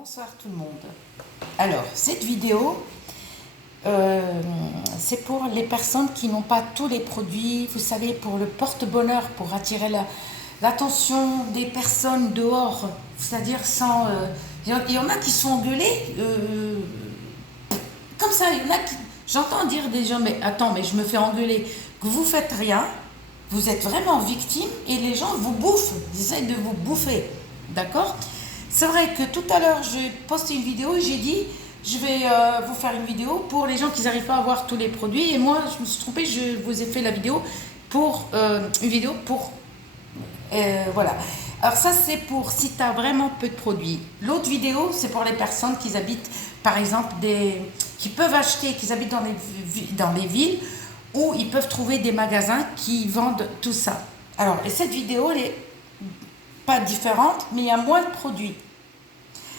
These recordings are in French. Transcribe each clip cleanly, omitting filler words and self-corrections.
Bonsoir tout le monde. Alors, cette vidéo, c'est pour les personnes qui n'ont pas tous les produits, vous savez, pour le porte-bonheur, pour attirer l'attention des personnes dehors, c'est-à-dire sans... Il y en a qui sont engueulés, comme ça, il y en a qui... J'entends dire des gens, mais attends, mais je me fais engueuler, que vous faites rien, vous êtes vraiment victime et les gens vous bouffent, ils essaient de vous bouffer, d'accord ? C'est vrai que tout à l'heure, j'ai posté une vidéo et j'ai dit, je vais vous faire une vidéo pour les gens qui n'arrivent pas à voir tous les produits. Et moi, je me suis trompée, je vous ai fait la vidéo pour une vidéo pour... voilà. Alors ça, c'est pour si tu as vraiment peu de produits. L'autre vidéo, c'est pour les personnes qui habitent, par exemple, qui peuvent acheter, qui habitent dans les villes où ils peuvent trouver des magasins qui vendent tout ça. Alors, et cette vidéo, elle est pas différente, mais il y a moins de produits.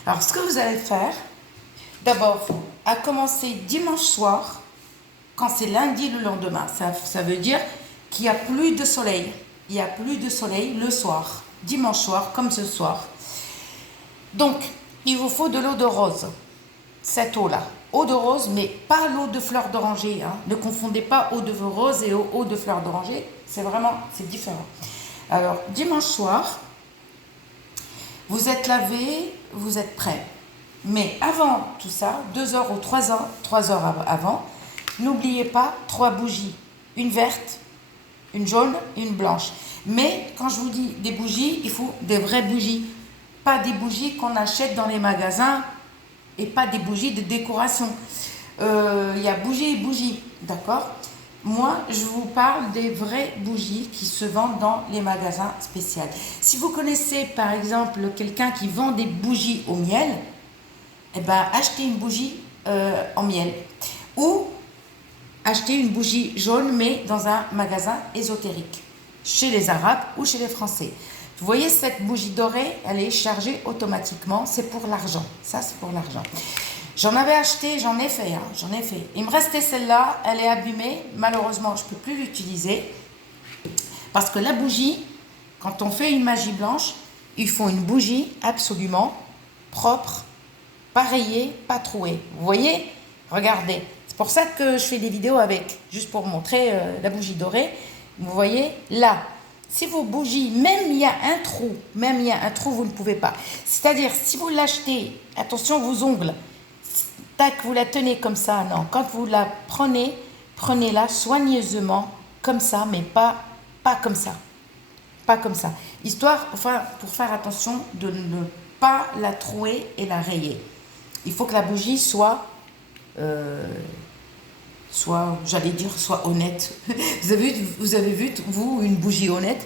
Alors, ce que vous allez faire, d'abord, à commencer dimanche soir, quand c'est lundi le lendemain, ça veut dire qu'il n'y a plus de soleil. Il n'y a plus de soleil le soir, dimanche soir, comme ce soir. Donc, il vous faut de l'eau de rose, cette eau-là. Eau de rose, mais pas l'eau de fleur d'oranger. Hein. Ne confondez pas eau de rose et eau de fleur d'oranger. C'est différent. Alors, dimanche soir, vous êtes lavé, vous êtes prêt. Mais avant tout ça, 2 heures ou 3 heures avant, n'oubliez pas 3 bougies. Une verte, une jaune et une blanche. Mais quand je vous dis des bougies, il faut des vraies bougies. Pas des bougies qu'on achète dans les magasins et pas des bougies de décoration. Il y a bougies et bougies, d'accord ? Moi, je vous parle des vraies bougies qui se vendent dans les magasins spéciaux. Si vous connaissez, par exemple, quelqu'un qui vend des bougies au miel, eh ben, achetez une bougie en miel. Ou achetez une bougie jaune, mais dans un magasin ésotérique, chez les Arabes ou chez les Français. Vous voyez cette bougie dorée, elle est chargée automatiquement, c'est pour l'argent. Ça, c'est pour l'argent. J'en avais acheté, j'en ai fait. Il me restait celle-là, elle est abîmée. Malheureusement, je ne peux plus l'utiliser. Parce que la bougie, quand on fait une magie blanche, il faut une bougie absolument propre, pas rayée, pas trouée. Vous voyez ? Regardez. C'est pour ça que je fais des vidéos avec, juste pour montrer la bougie dorée. Vous voyez ? Là, si vos bougies, même il y a un trou, vous ne pouvez pas. C'est-à-dire, si vous l'achetez, attention vos ongles, tac, vous la tenez comme ça, non. Quand vous la prenez, prenez-la soigneusement, comme ça, mais pas comme ça. Pas comme ça. Histoire, enfin, pour faire attention de ne pas la trouer et la rayer. Il faut que la bougie soit honnête. Vous avez vu, vous, une bougie honnête,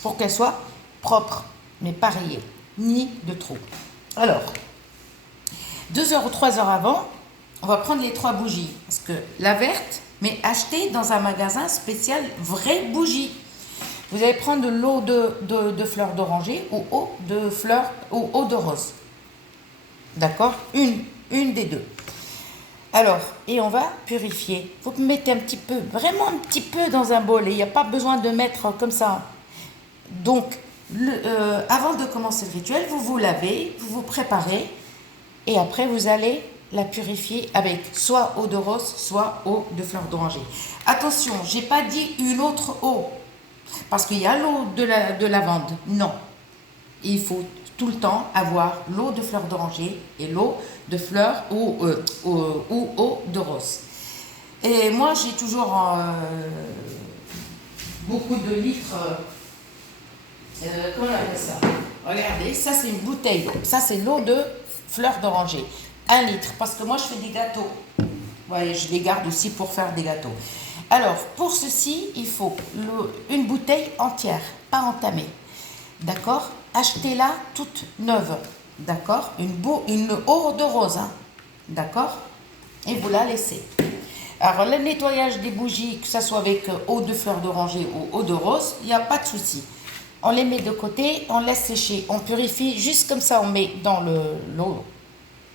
pour qu'elle soit propre, mais pas rayée, ni de trop. Alors, 2 heures ou 3 heures avant, on va prendre les 3 bougies. Parce que la verte, mais achetée dans un magasin spécial, vraie bougie. Vous allez prendre de l'eau de fleur d'oranger ou eau de rose. D'accord ? Une des deux. Alors, et on va purifier. Vous mettez un petit peu, vraiment un petit peu dans un bol. Et il n'y a pas besoin de mettre comme ça. Donc, avant de commencer le rituel, vous vous lavez, vous vous préparez. Et après, vous allez la purifier avec soit eau de rose, soit eau de fleur d'oranger. Attention, je n'ai pas dit une autre eau. Parce qu'il y a l'eau de lavande. Non. Il faut tout le temps avoir l'eau de fleur d'oranger et l'eau de fleur ou eau de rose. Et moi, j'ai toujours beaucoup de litres. Comment on appelle ça ? Regardez, ça c'est une bouteille d'eau. Ça c'est l'eau de fleur d'oranger. 1 litre, parce que moi je fais des gâteaux. Ouais, je les garde aussi pour faire des gâteaux. Alors, pour ceci, il faut une bouteille entière, pas entamée. D'accord ? Achetez-la toute neuve. D'accord ? Une eau de rose. Hein, d'accord ? Et vous la laissez. Alors, le nettoyage des bougies, que ce soit avec eau de fleur d'oranger ou eau de rose, il n'y a pas de souci. On les met de côté, on laisse sécher. On purifie juste comme ça, on met dans l'eau.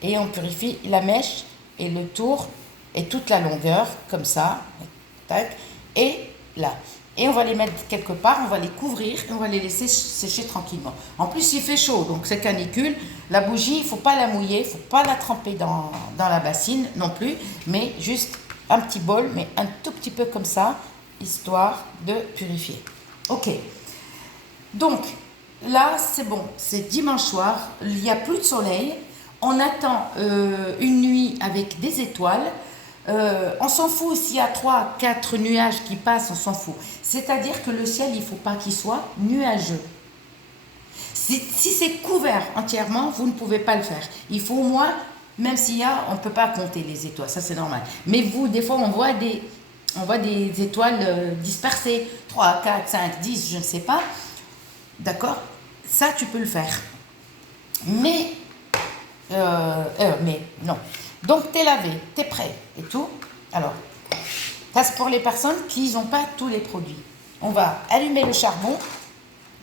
Et on purifie la mèche et le tour et toute la longueur, comme ça. Tac. Et là. Et on va les mettre quelque part, on va les couvrir et on va les laisser sécher tranquillement. En plus, il fait chaud, donc c'est canicule. La bougie, il ne faut pas la mouiller, il ne faut pas la tremper dans la bassine non plus, mais juste un petit bol, mais un tout petit peu comme ça, histoire de purifier. Ok. Donc, là, c'est bon. C'est dimanche soir, il n'y a plus de soleil. On attend une nuit avec des étoiles. On s'en fout s'il y a 3, 4 nuages qui passent, on s'en fout. C'est-à-dire que le ciel, il ne faut pas qu'il soit nuageux. Si c'est couvert entièrement, vous ne pouvez pas le faire. Il faut au moins, même s'il y a, on ne peut pas compter les étoiles, ça c'est normal. Mais vous, des fois, on voit des étoiles dispersées, 3, 4, 5, 10, je ne sais pas. D'accord? Ça, tu peux le faire. Mais non. Donc, t'es lavé, t'es prêt et tout. Alors, ça c'est pour les personnes qui n'ont pas tous les produits. On va allumer le charbon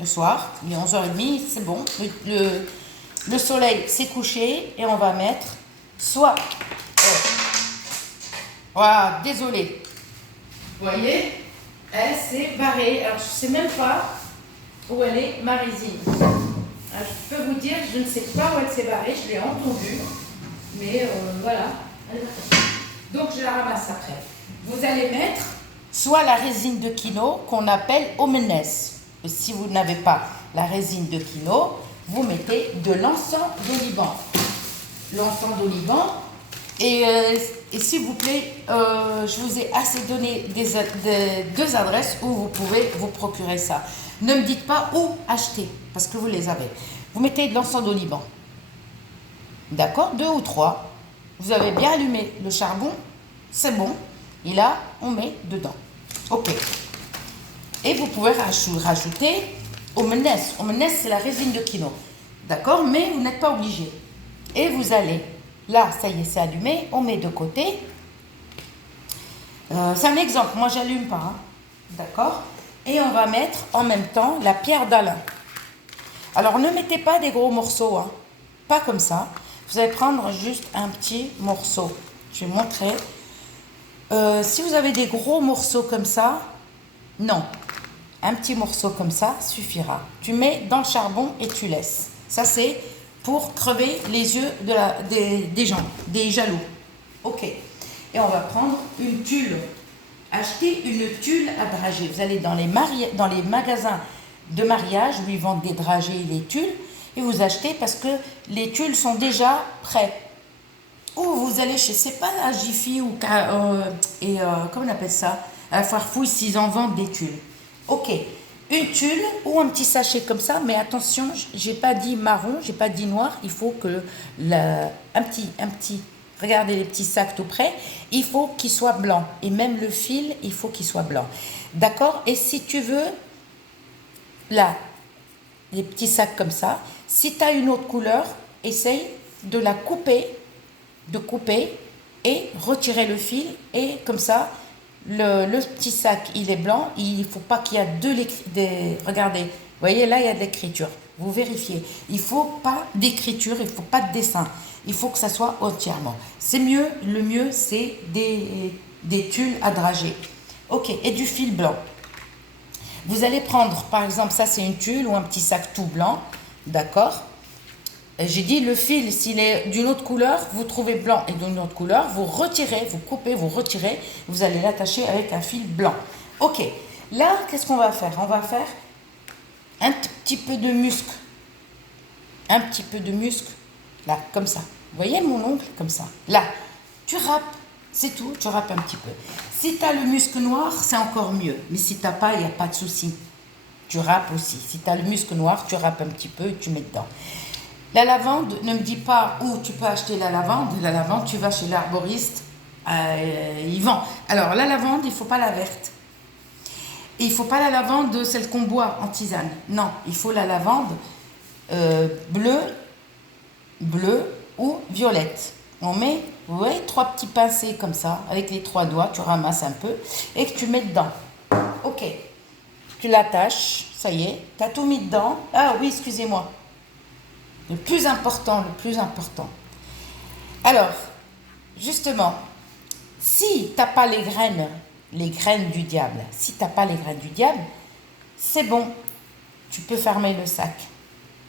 le soir, il est 11h30, c'est bon. Le soleil s'est couché et on va mettre soit... voilà, désolé. Vous voyez, elle s'est barrée. Alors, je ne sais même pas où elle est, ma résine. Alors, je peux vous dire, je ne sais pas où elle s'est barrée, je l'ai entendue. Mais voilà. Donc, je la ramasse après. Vous allez mettre soit la résine de quinoa qu'on appelle Omenes. Si vous n'avez pas la résine de quinoa, vous mettez de l'encens d'oliban. L'encens d'oliban. Et s'il vous plaît, je vous ai assez donné deux adresses où vous pouvez vous procurer ça. Ne me dites pas où acheter, parce que vous les avez. Vous mettez de l'encens d'oliban. D'accord? 2 ou 3. Vous avez bien allumé le charbon. C'est bon. Et là, on met dedans. Ok. Et vous pouvez rajouter Omenes. Omenes, c'est la résine de quinoa. D'accord? Mais vous n'êtes pas obligé. Et vous allez... Là, ça y est, c'est allumé. On met de côté. C'est un exemple. Moi, j'allume pas. Hein. D'accord? Et on va mettre en même temps la pierre d'Alain. Alors, ne mettez pas des gros morceaux. Hein. Pas comme ça. Vous allez prendre juste un petit morceau. Je vais montrer. Si vous avez des gros morceaux comme ça, non. Un petit morceau comme ça suffira. Tu mets dans le charbon et tu laisses. Ça, c'est pour crever les yeux des gens, des jaloux. Ok. Et on va prendre une tulle. Achetez une tulle à dragées. Vous allez dans les magasins de mariage où ils vendent des dragées et les tulles. Et vous achetez parce que les tulles sont déjà prêts. Ou vous allez chez, c'est pas à Jiffy ou comment on appelle ça, à Farfouille s'ils en vendent des tulles. Ok, une tulle ou un petit sachet comme ça, mais attention, j'ai pas dit marron, j'ai pas dit noir, il faut que un petit, regardez les petits sacs tout près, il faut qu'il soit blanc. Et même le fil, il faut qu'il soit blanc. D'accord? Et si tu veux, là, les petits sacs comme ça, si tu as une autre couleur, essaye de la couper, et retirer le fil, et comme ça, le petit sac, il est blanc, il ne faut pas qu'il y ait regardez, vous voyez, là, il y a de l'écriture, vous vérifiez, il ne faut pas d'écriture, il ne faut pas de dessin, il faut que ça soit entièrement. C'est mieux, le mieux, c'est des tulles à dragées. Ok, et du fil blanc. Vous allez prendre, par exemple, ça c'est une tulle ou un petit sac tout blanc, d'accord? J'ai dit le fil, s'il est d'une autre couleur, vous trouvez blanc et d'une autre couleur, vous retirez, vous coupez, vous retirez, vous allez l'attacher avec un fil blanc. Ok, là, qu'est-ce qu'on va faire? On va faire un petit peu de muscle. Un petit peu de muscle, là, comme ça. Vous voyez mon ongle? Comme ça. Là, tu râpes, c'est tout, tu râpes un petit peu. Si tu as le muscle noir, c'est encore mieux. Mais si tu n'as pas, il n'y a pas de souci. Tu râpes aussi. Si tu as le muscle noir, tu râpes un petit peu et tu mets dedans. La lavande, ne me dis pas où tu peux acheter la lavande. La lavande, tu vas chez l'arboriste, il vend. Alors, la lavande, il ne faut pas la verte. Et il ne faut pas la lavande, celle qu'on boit en tisane. Non, il faut la lavande bleue ou violette. On met, vous voyez, 3 petits pincés comme ça, avec les 3 doigts, tu ramasses un peu et que tu mets dedans. Ok, tu l'attaches, ça y est, tu as tout mis dedans. Ah oui, excusez-moi. Le plus important. Alors, justement, si tu n'as pas les graines les graines du diable. Si tu n'as pas les graines du diable, c'est bon, tu peux fermer le sac.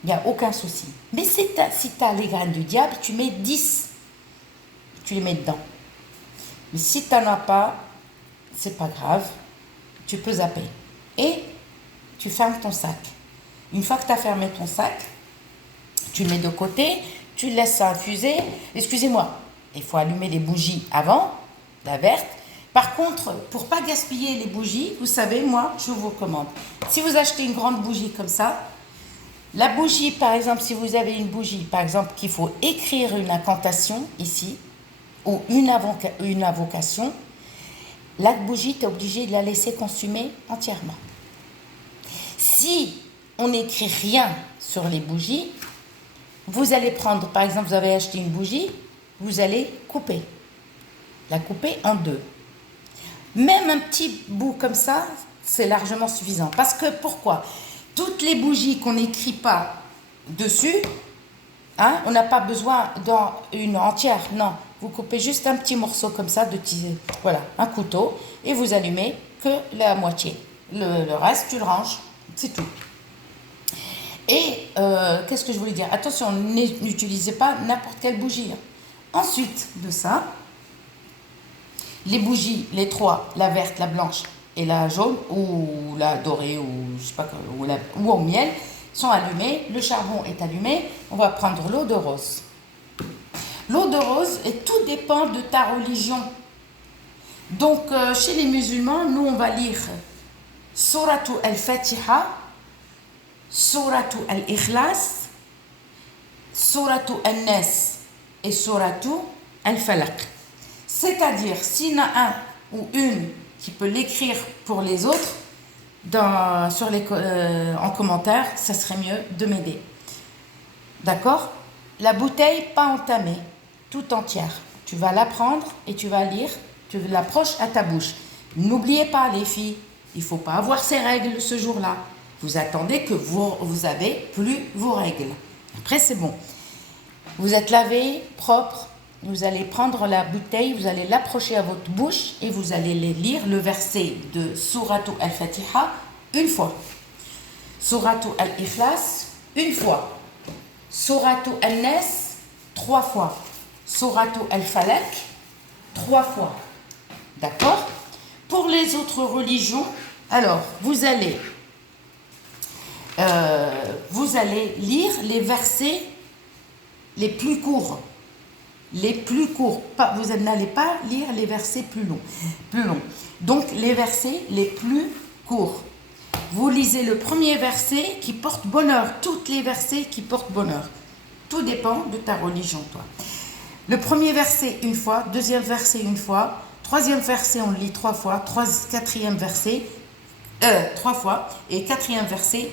Il n'y a aucun souci. Mais si tu as les graines du diable, tu mets 10. Tu les mets dedans. Mais si tu n'en as pas, c'est pas grave. Tu peux zapper. Et tu fermes ton sac. Une fois que tu as fermé ton sac, tu le mets de côté, tu le laisses infuser. Excusez-moi, il faut allumer les bougies avant, la verte. Par contre, pour ne pas gaspiller les bougies, vous savez, moi, je vous recommande. Si vous achetez une grande bougie comme ça, la bougie, par exemple, si vous avez une bougie, par exemple, qu'il faut écrire une incantation ici, ou une invocation, la bougie, tu es obligé de la laisser consumer entièrement. Si on n'écrit rien sur les bougies, vous allez prendre, par exemple, vous avez acheté une bougie, vous allez la couper en deux. Même un petit bout comme ça, c'est largement suffisant. Parce que, pourquoi? Toutes les bougies qu'on n'écrit pas dessus, hein, on n'a pas besoin d'une entière, non. Vous coupez juste un petit morceau comme ça, voilà, un couteau, et vous allumez que la moitié. Le reste, tu le ranges, c'est tout. Et qu'est-ce que je voulais dire? Attention, n'utilisez pas n'importe quelle bougie. Ensuite de ça, les bougies, les trois, la verte, la blanche et la jaune, ou la dorée, ou je sais pas, ou au miel, sont allumées. Le charbon est allumé. On va prendre l'eau de rose. L'eau de rose, et tout dépend de ta religion. Donc, chez les musulmans, nous, on va lire Suratu al-Fatiha, Suratu al-Ikhlas, Suratu al-Nas et Suratu al-Falaq. C'est-à-dire, s'il y en a un ou une qui peut l'écrire pour les autres, en commentaire, ça serait mieux de m'aider. D'accord? La bouteille, pas entamée, tout entière. Tu vas la prendre et tu vas lire, tu l'approches à ta bouche. N'oubliez pas, les filles, il ne faut pas avoir ces règles ce jour-là. Vous attendez que vous avez plus vos règles. Après, c'est bon. Vous êtes lavé, propre. Vous allez prendre la bouteille, vous allez l'approcher à votre bouche et vous allez lire le verset de Suratu al-Fatiha une fois. Suratu al-Ikhlas une fois. Suratu al-Nas 3 fois. Suratu al-Falaq 3 fois. D'accord? Pour les autres religions, alors vous allez lire les versets les plus courts. Les plus courts. Vous n'allez pas lire les versets plus longs. Donc, les versets les plus courts. Vous lisez le premier verset qui porte bonheur. Tous les versets qui portent bonheur. Tout dépend de ta religion, toi. Le premier verset, une fois. Deuxième verset, une fois. Troisième verset, on le lit 3 fois. Quatrième verset, 3 fois. Et quatrième verset,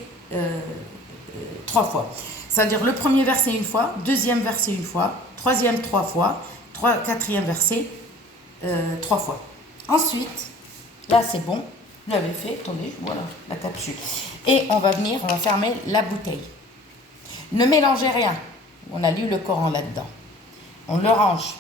3 fois. C'est-à-dire le premier verset une fois. Deuxième verset une fois. Troisième 3 fois. Quatrième verset 3 fois. Ensuite, là c'est bon. Vous l'avez fait. Attendez, voilà la capsule. Et on va fermer la bouteille. Ne mélangez rien. On a lu le Coran là-dedans. On le range.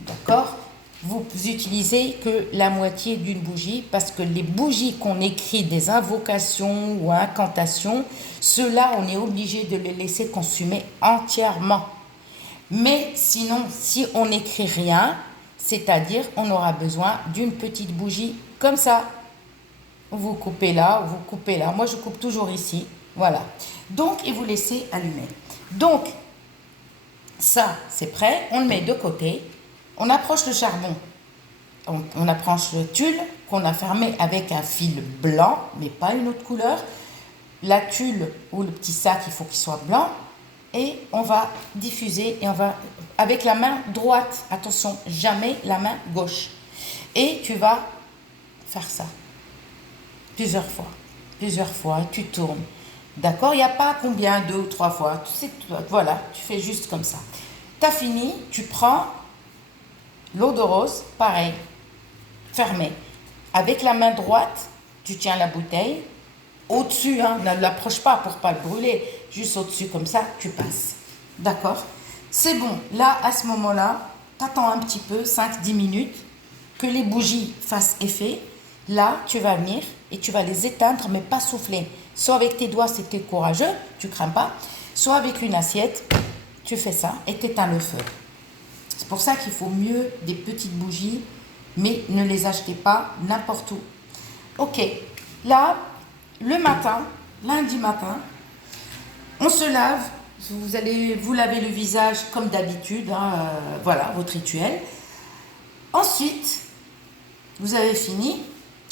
D'accord? Vous utilisez que la moitié d'une bougie parce que les bougies qu'on écrit des invocations ou incantations, ceux-là, on est obligé de les laisser consumer entièrement. Mais sinon, si on n'écrit rien, c'est-à-dire on aura besoin d'une petite bougie comme ça. Vous coupez là, vous coupez là. Moi, je coupe toujours ici. Voilà. Donc, et vous laissez allumer. Donc, ça, c'est prêt. On le met de côté. On approche le charbon. On approche le tulle qu'on a fermé avec un fil blanc, mais pas une autre couleur. La tulle ou le petit sac, il faut qu'il soit blanc. Et on va diffuser et on va avec la main droite. Attention, jamais la main gauche. Et tu vas faire ça. Plusieurs fois, tu tournes. D'accord? Il n'y a pas combien, 2 ou 3 fois. Voilà, tu fais juste comme ça. Tu as fini, tu prends l'eau de rose, pareil, fermée. Avec la main droite, tu tiens la bouteille. Au-dessus, hein, ne l'approche pas pour ne pas le brûler. Juste au-dessus, comme ça, tu passes. D'accord? C'est bon. Là, à ce moment-là, tu attends un petit peu, 5-10 minutes. que les bougies fassent effet, là, tu vas venir et tu vas les éteindre, mais pas souffler. Soit avec tes doigts, si tu es courageux, tu crains pas, soit avec une assiette, tu fais ça et tu éteins le feu. C'est pour ça qu'il faut mieux des petites bougies, mais ne les achetez pas n'importe où. Ok, là, le matin, lundi matin, on se lave, vous allez vous laver le visage comme d'habitude, hein, voilà, votre rituel. Ensuite, vous avez fini,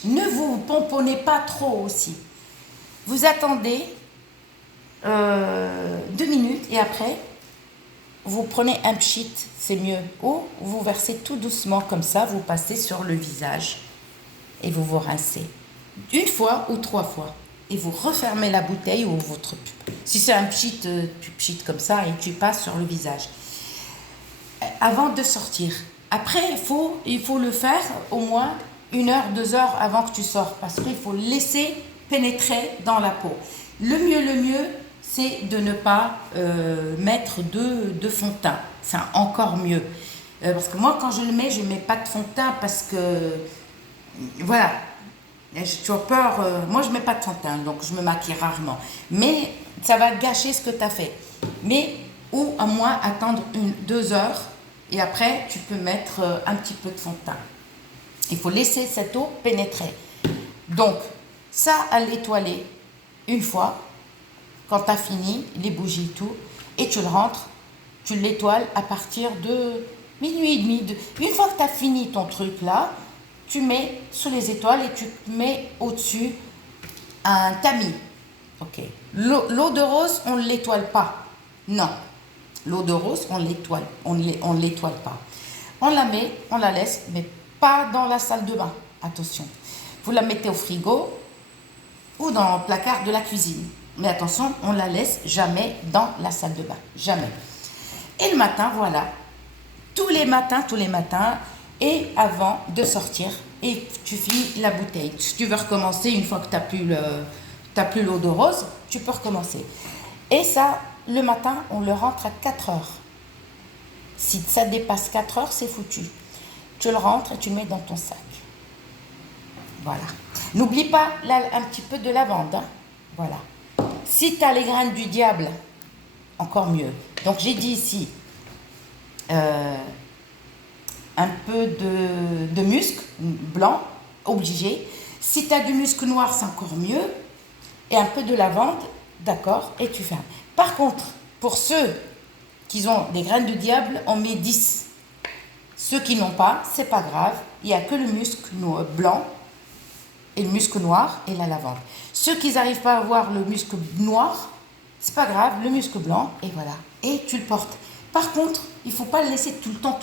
ne vous pomponnez pas trop aussi. Vous attendez 2 minutes et après, vous prenez un pchit, c'est mieux, ou vous versez tout doucement comme ça, vous passez sur le visage et vous vous rincez. 1 fois ou 3 fois. Et vous refermez la bouteille ou votre... Si c'est un pchit, tu pchites comme ça et tu passes sur le visage. Avant de sortir. Après, il faut le faire au moins 1 heure, 2 heures avant que tu sors. Parce qu'il faut laisser pénétrer dans la peau. Le mieux, c'est de ne pas mettre de fond de teint. C'est encore mieux. Parce que moi, quand je le mets, je ne mets pas de fond de teint parce que... Voilà. J'ai toujours peur. Moi, je ne mets pas de fond de teint, donc je me maquille rarement. Mais ça va gâcher ce que tu as fait. Mais, ou à moins attendre 2 heures et après, tu peux mettre un petit peu de fond de teint. Il faut laisser cette eau pénétrer. Donc, ça à l'étoiler 1 fois, quand tu as fini, les bougies, tout, et tu le rentres, tu l'étoiles à partir de minuit et demi. Une fois que tu as fini ton truc là, tu mets sous les étoiles et tu mets au-dessus un tamis. Ok. L'eau de rose, on ne l'étoile pas. Non. L'eau de rose, on ne l'étoile pas. On la met, on la laisse, mais pas dans la salle de bain. Attention. Vous la mettez au frigo ou dans le placard de la cuisine. Mais attention, on ne la laisse jamais dans la salle de bain. Jamais. Et le matin, voilà. Tous les matins, et avant de sortir, et tu finis la bouteille. Si tu veux recommencer, une fois que tu n'as plus l'eau de rose, tu peux recommencer. Et ça, le matin, on le rentre à 4 heures. Si ça dépasse 4 heures, c'est foutu. Tu le rentres et tu le mets dans ton sac. Voilà. N'oublie pas un petit peu de lavande. Hein. Voilà. Si tu as les graines du diable, encore mieux. Donc j'ai dit ici, un peu de musc blanc, obligé. Si tu as du musc noir, c'est encore mieux. Et un peu de lavande, d'accord, et tu fermes. Par contre, pour ceux qui ont des graines de diable, on met 10. Ceux qui n'ont pas, c'est pas grave. Il n'y a que le musc blanc et le musc noir et la lavande. Ceux qui n'arrivent pas à avoir le musc noir, c'est pas grave, le musc blanc, et voilà. Et tu le portes. Par contre, il ne faut pas le laisser tout le temps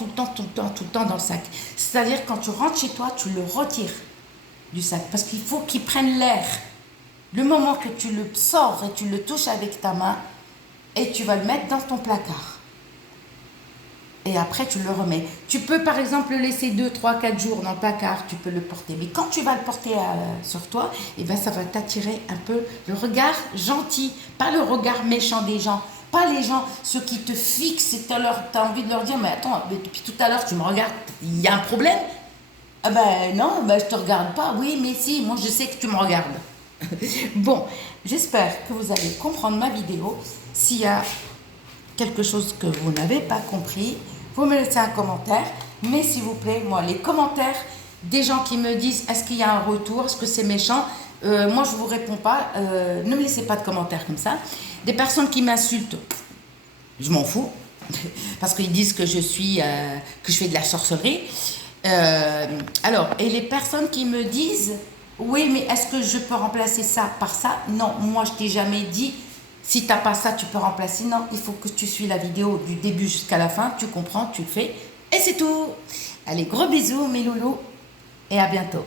dans le sac. C'est-à-dire, quand tu rentres chez toi, tu le retires du sac. Parce qu'il faut qu'il prenne l'air. Le moment que tu le sors et tu le touches avec ta main, et tu vas le mettre dans ton placard. Et après, tu le remets. Tu peux, par exemple, le laisser 2, 3, 4 jours dans le placard, tu peux le porter. Mais quand tu vas le porter sur toi, eh ben, ça va t'attirer un peu le regard gentil, pas le regard méchant des gens. Pas les gens, ceux qui te fixent et tu as envie de leur dire, mais attends, depuis tout à l'heure, tu me regardes, il y a un problème? Ah ben non, ben, je te regarde pas. Oui, mais si, moi je sais que tu me regardes. Bon, j'espère que vous allez comprendre ma vidéo. S'il y a quelque chose que vous n'avez pas compris, vous me laissez un commentaire. Mais s'il vous plaît, moi, les commentaires des gens qui me disent, est-ce qu'il y a un retour, est-ce que c'est méchant, moi, je ne vous réponds pas. Ne me laissez pas de commentaires comme ça. Des personnes qui m'insultent, je m'en fous. Parce qu'ils disent que je fais de la sorcellerie. Alors, et les personnes qui me disent, oui, mais est-ce que je peux remplacer ça par ça? Non, moi, je t'ai jamais dit, si tu n'as pas ça, tu peux remplacer. Non, il faut que tu suis la vidéo du début jusqu'à la fin. Tu comprends, tu le fais. Et c'est tout. Allez, gros bisous, mes loulous. Et à bientôt.